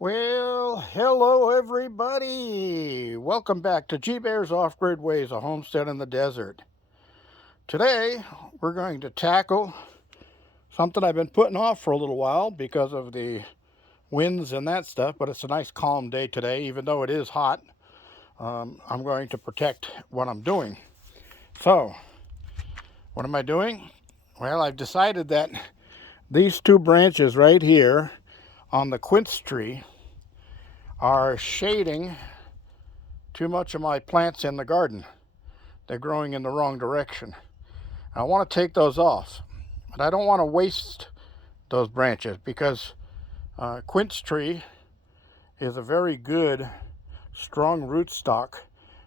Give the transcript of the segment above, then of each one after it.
Well, hello everybody. Welcome back to G Bear's Off-Grid Ways, a homestead in the desert. Today, we're going to tackle something I've been putting off for a little while because of the winds and that stuff, but it's a nice calm day today, even though it is hot. I'm going to protect what I'm doing. So, what am I doing? Well, I've decided that these two branches right here on the quince tree are shading too much of my plants in the garden. They're growing in the wrong direction. I want to take those off, but I don't want to waste those branches because quince tree is a very good, strong rootstock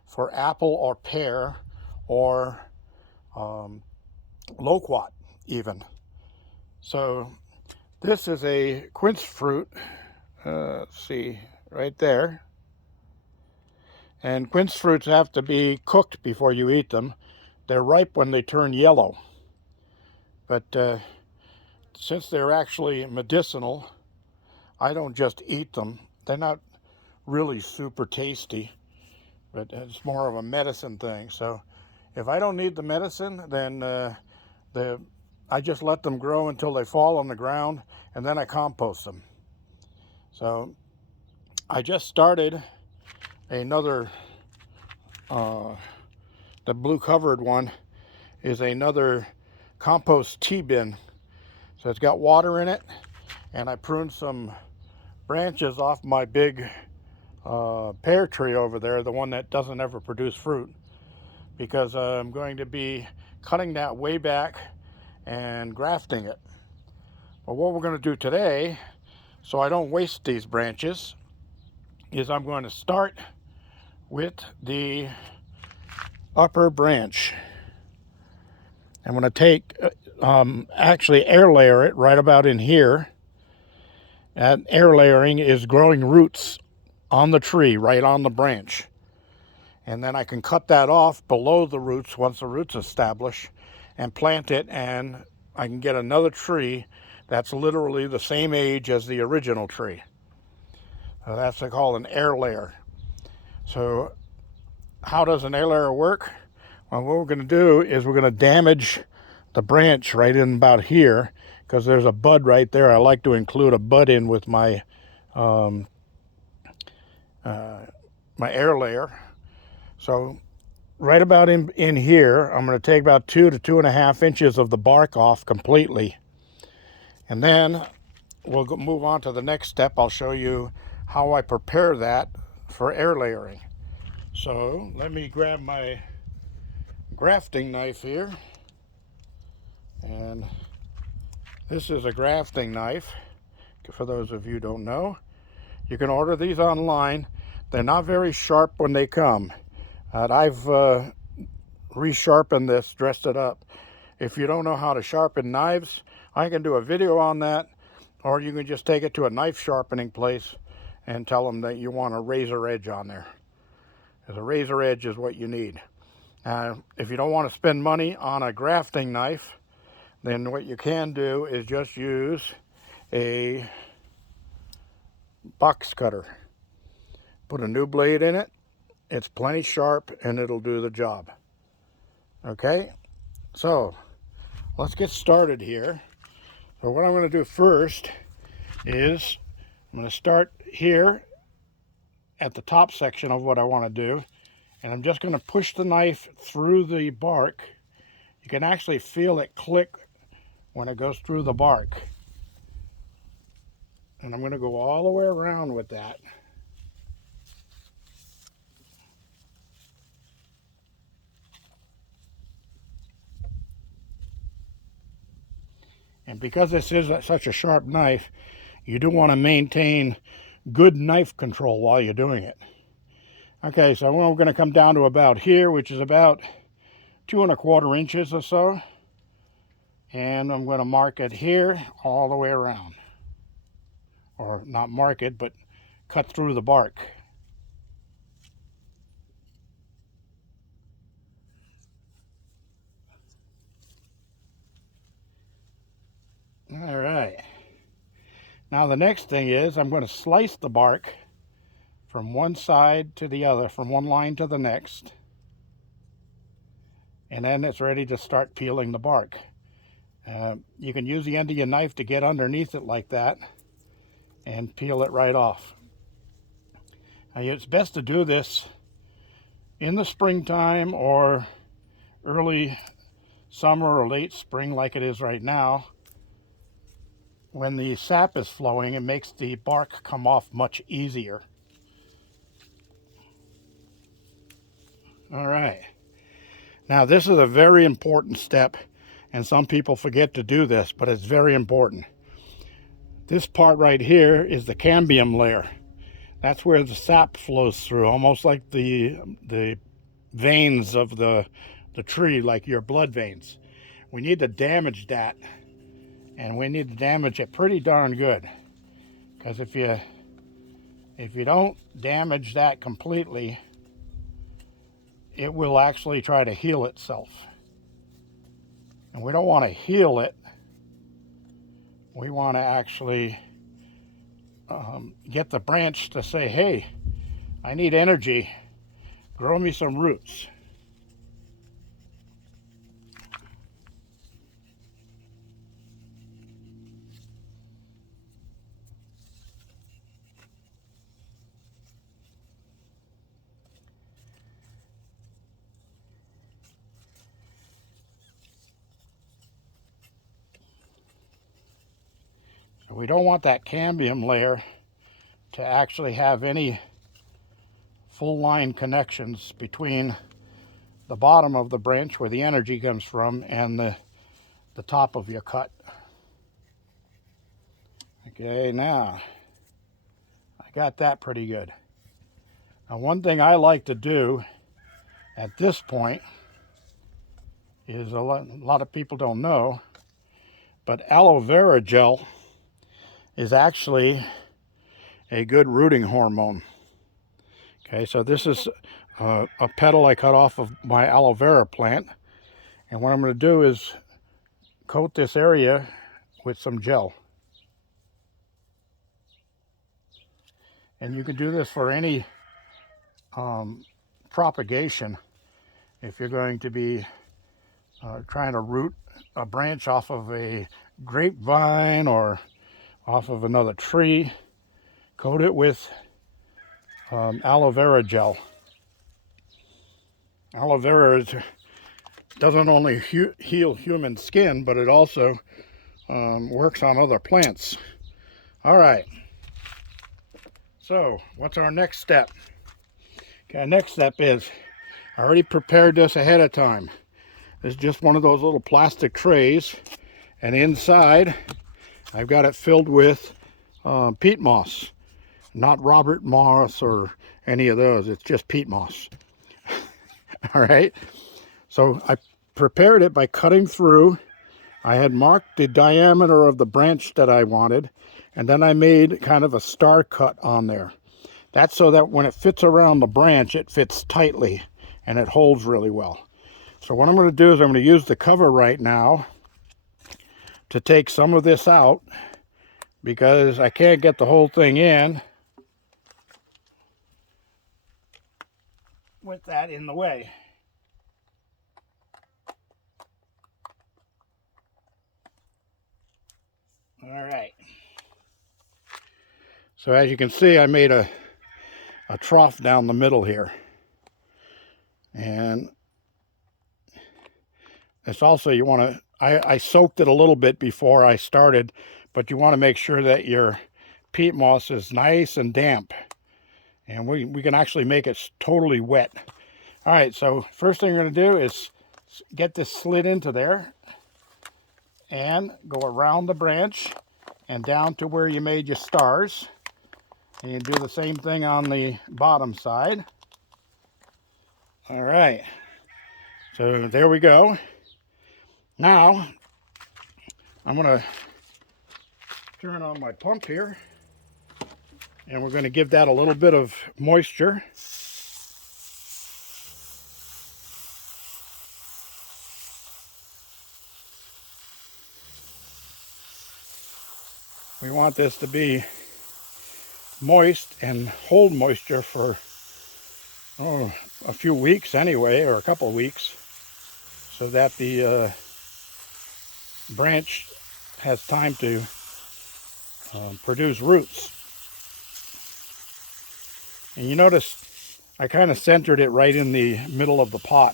for apple or pear or loquat even. So this is a quince fruit. Let's see, right there. And quince fruits have to be cooked before you eat them. They're ripe when they turn yellow. But since they're actually medicinal, I don't just eat them. They're not really super tasty, but it's more of a medicine thing. So if I don't need the medicine, then I just let them grow until they fall on the ground, and then I compost them. So I just started another, the blue covered one is another compost tea bin. So it's got water in it, and I pruned some branches off my big pear tree over there, the one that doesn't ever produce fruit, because I'm going to be cutting that way back and grafting it. But what we're going to do today, so I don't waste these branches, is I'm going to start with the upper branch. I'm going to take, actually air layer it right about in here. And air layering is growing roots on the tree, right on the branch. And then I can cut that off below the roots once the roots establish and plant it, and I can get another tree that's literally the same age as the original tree. So that's called an air layer. So how does an air layer work? Well, what we're going to do is we're going to damage the branch right in about here, because there's a bud right there. I like to include a bud in with my my air layer. So right about in here, I'm going to take about 2 to 2.5 inches of the bark off completely. And then we'll move on to the next step. I'll show you how I prepare that for air layering. So let me grab my grafting knife here. And this is a grafting knife, for those of you who don't know. You can order these online. They're not very sharp when they come. I've resharpened this, dressed it up. If you don't know how to sharpen knives, I can do a video on that, or you can just take it to a knife sharpening place and tell them that you want a razor edge on there. Because a razor edge is what you need. If you don't want to spend money on a grafting knife, then what you can do is just use a box cutter. Put a new blade in it. It's plenty sharp and it'll do the job. Okay, so let's get started here. So what I'm going to do first is I'm going to start here at the top section of what I want to do, and I'm just going to push the knife through the bark. You can actually feel it click when it goes through the bark. And I'm going to go all the way around with that. And because this is such a sharp knife, you do want to maintain good knife control while you're doing it. Okay, so we're going to come down to about here, which is about 2¼ inches or so. And I'm going to mark it here all the way around. Or not mark it, but cut through the bark. All right. Now the next thing is I'm going to slice the bark from one side to the other, from one line to the next. And then it's ready to start peeling the bark. You can use the end of your knife to get underneath it like that and peel it right off. Now, it's best to do this in the springtime or early summer or late spring like it is right now. When the sap is flowing, it makes the bark come off much easier. All right. Now this is a very important step, and some people forget to do this, but it's very important. This part right here is the cambium layer. That's where the sap flows through, almost like the veins of the tree, like your blood veins. We need to damage that, and we need to damage it pretty darn good, because if you don't damage that completely, it will actually try to heal itself. And we don't want to heal it. We want to actually get the branch to say, hey, I need energy. Grow me some roots. So we don't want that cambium layer to actually have any full line connections between the bottom of the branch where the energy comes from and the top of your cut. Okay, now I got that pretty good. Now one thing I like to do at this point is a lot of people don't know, but aloe vera gel is actually a good rooting hormone. Okay, so this is a petal I cut off of my aloe vera plant, and what I'm going to do is coat this area with some gel. And you can do this for any propagation. If you're going to be trying to root a branch off of a grapevine or off of another tree, coat it with aloe vera gel. Aloe vera doesn't only heal human skin, but it also works on other plants. All right. So what's our next step? Okay, our next step is, I already prepared this ahead of time. It's just one of those little plastic trays, and inside I've got it filled with peat moss. Not Robert moss or any of those, it's just peat moss. All right, so I prepared it by cutting through. I had marked the diameter of the branch that I wanted, and then I made kind of a star cut on there. That's so that when it fits around the branch, it fits tightly and it holds really well. So what I'm going to do is I'm going to use the cover right now to take some of this out, because I can't get the whole thing in with that in the way. All right. So as you can see, I made a trough down the middle here. And it's also, you want to, I soaked it a little bit before I started, but you want to make sure that your peat moss is nice and damp. And we can actually make it totally wet. All right, so first thing we're going to do is get this slid into there and go around the branch and down to where you made your stars. And you do the same thing on the bottom side. All right, so there we go. Now, I'm going to turn on my pump here, and we're going to give that a little bit of moisture. We want this to be moist and hold moisture for a few weeks anyway, or a couple of weeks, so that the branch has time to produce roots. And you notice I kind of centered it right in the middle of the pot,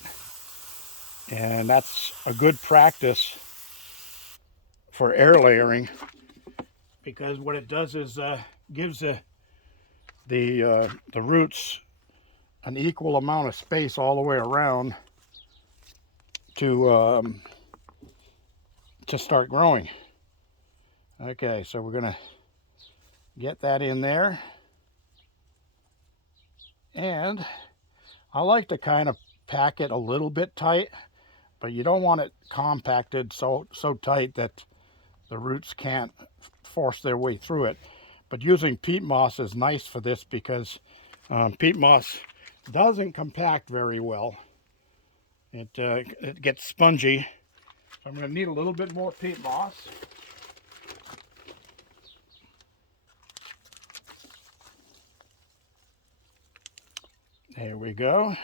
and that's a good practice for air layering, because what it does is gives the roots an equal amount of space all the way around to start growing. Okay, so we're gonna get that in there, and I like to kind of pack it a little bit tight, but you don't want it compacted so tight that the roots can't force their way through it. But using peat moss is nice for this, because peat moss doesn't compact very well. It gets spongy. So I'm going to need a little bit more peat moss. There we go.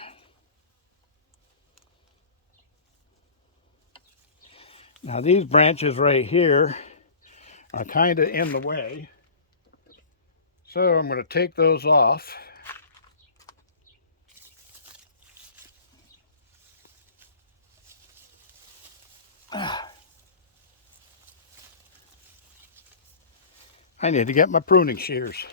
Now these branches right here are kind of in the way, so I'm going to take those off. I need to get my pruning shears.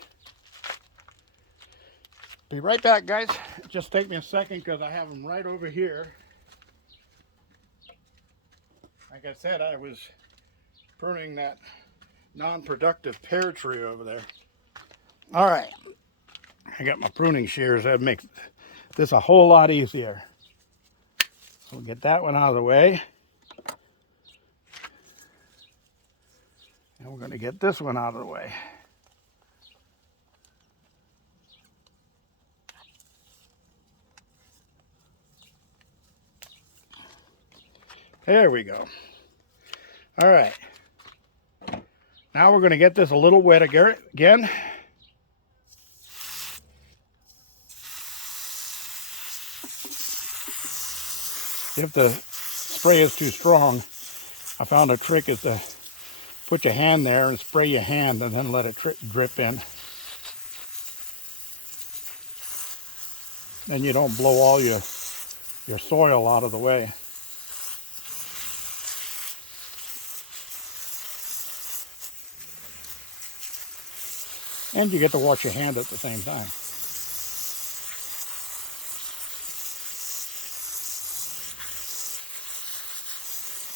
Be right back, guys. Just take me a second, because I have them right over here. Like I said, I was pruning that non-productive pear tree over there. All right, I got my pruning shears. That makes this a whole lot easier. So we'll get that one out of the way. And we're going to get this one out of the way. There we go. All right. Now we're going to get this a little wet again. If the spray is too strong, I found a trick is to put your hand there and spray your hand and then let it drip in. Then you don't blow all your soil out of the way. And you get to wash your hand at the same time.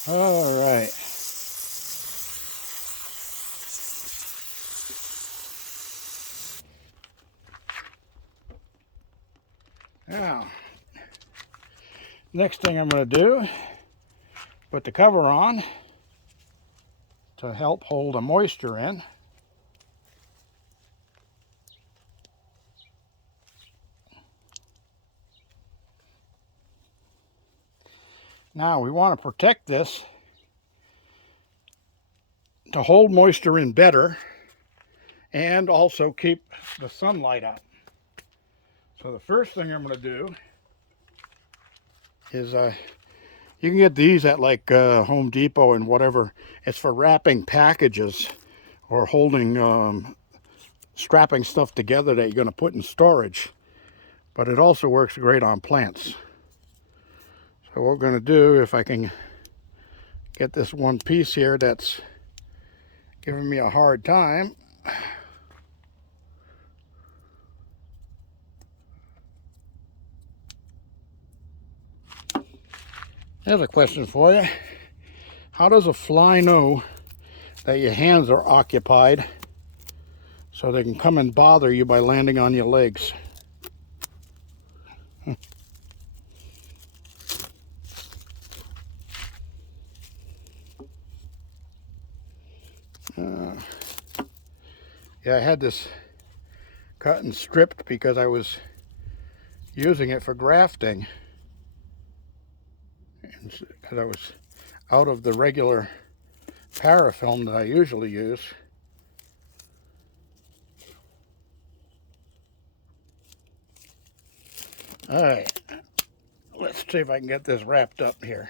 All right. Now, next thing I'm going to do, put the cover on to help hold the moisture in. Now we want to protect this to hold moisture in better and also keep the sunlight out. So the first thing I'm going to do is you can get these at like Home Depot and whatever. It's for wrapping packages or holding, strapping stuff together that you're going to put in storage. But it also works great on plants. So what we're going to do, if I can get this one piece here that's giving me a hard time. Here's a question for you. How does a fly know that your hands are occupied so they can come and bother you by landing on your legs? Yeah, I had this cut and stripped because I was using it for grafting, because I was out of the regular parafilm that I usually use. All right, let's see if I can get this wrapped up here.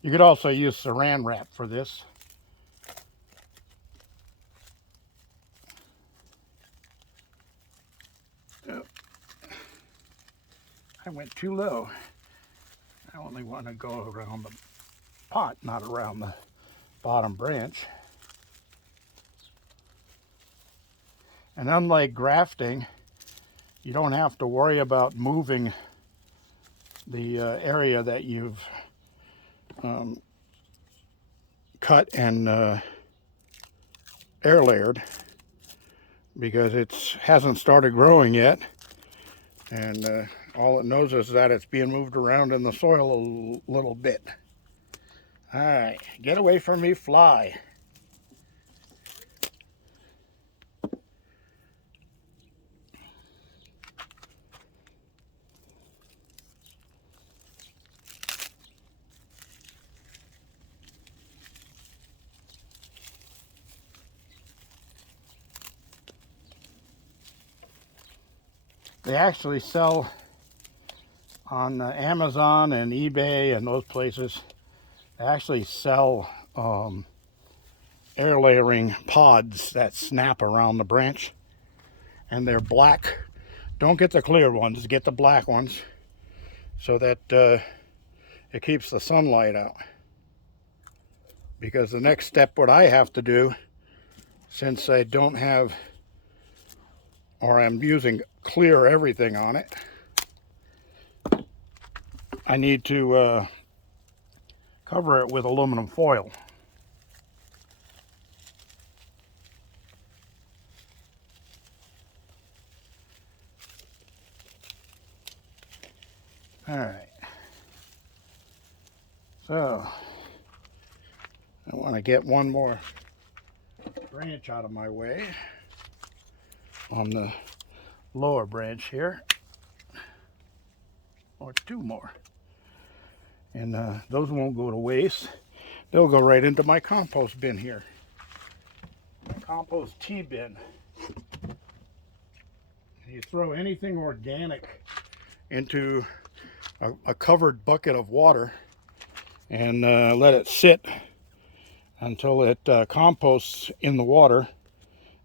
You could also use saran wrap for this. Oh, I went too low. I only want to go around the pot, not around the bottom branch. And unlike grafting, you don't have to worry about moving the area that you've cut and air layered, because it hasn't started growing yet, and all it knows is that it's being moved around in the soil a little bit. All right, get away from me, fly. They actually sell on Amazon and eBay and those places. They actually sell air layering pods that snap around the branch, and they're black. Don't get the clear ones, get the black ones, so that it keeps the sunlight out. Because the next step, what I have to do, since I don't have, or I'm using clear everything on it, I need to cover it with aluminum foil. All right. So I want to get one more branch out of my way on the lower branch here, or two more, and those won't go to waste. They'll go right into my compost bin here, my compost tea bin. You throw anything organic into a covered bucket of water and let it sit until it composts in the water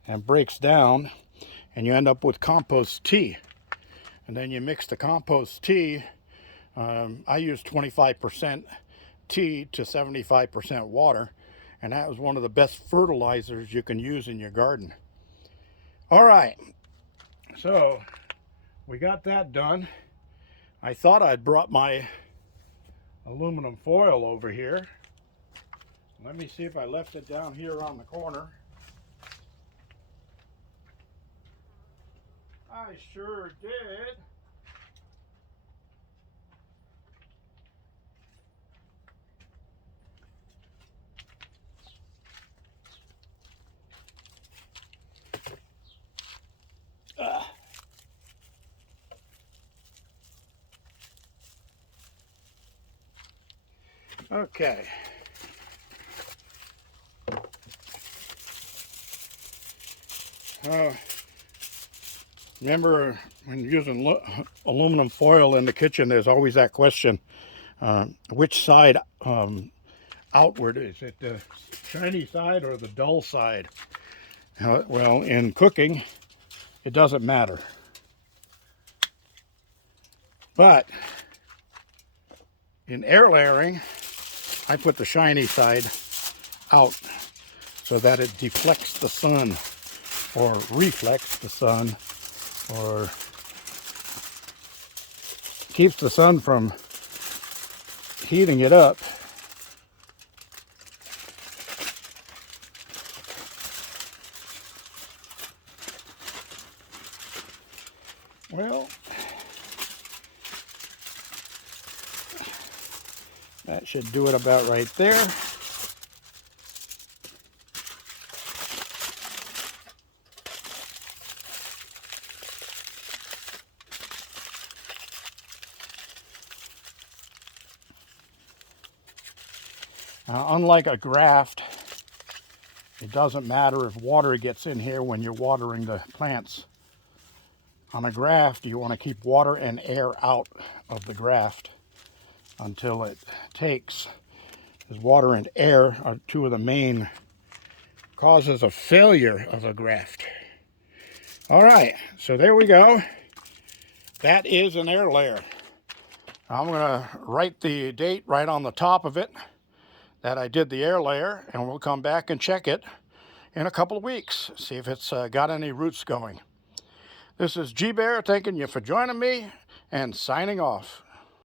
and breaks down, and you end up with compost tea. And then you mix the compost tea. I use 25% tea to 75% water, and that was one of the best fertilizers you can use in your garden. All right, so we got that done. I thought I'd brought my aluminum foil over here. Let me see if I left it down here on the corner. I sure did. Okay. Remember, when using aluminum foil in the kitchen, there's always that question, which side outward? Is it the shiny side or the dull side? Well, in cooking, it doesn't matter. But in air layering, I put the shiny side out so that it deflects the sun, or reflects the sun, or keeps the sun from heating it up. Well, that should do it about right there. Unlike a graft, it doesn't matter if water gets in here when you're watering the plants. On a graft, you want to keep water and air out of the graft until it takes. Because water and air are two of the main causes of failure of a graft. All right, so there we go. That is an air layer. I'm going to write the date right on the top of it that I did the air layer, and we'll come back and check it in a couple of weeks, see if it's got any roots going. This is G Bear thanking you for joining me and signing off.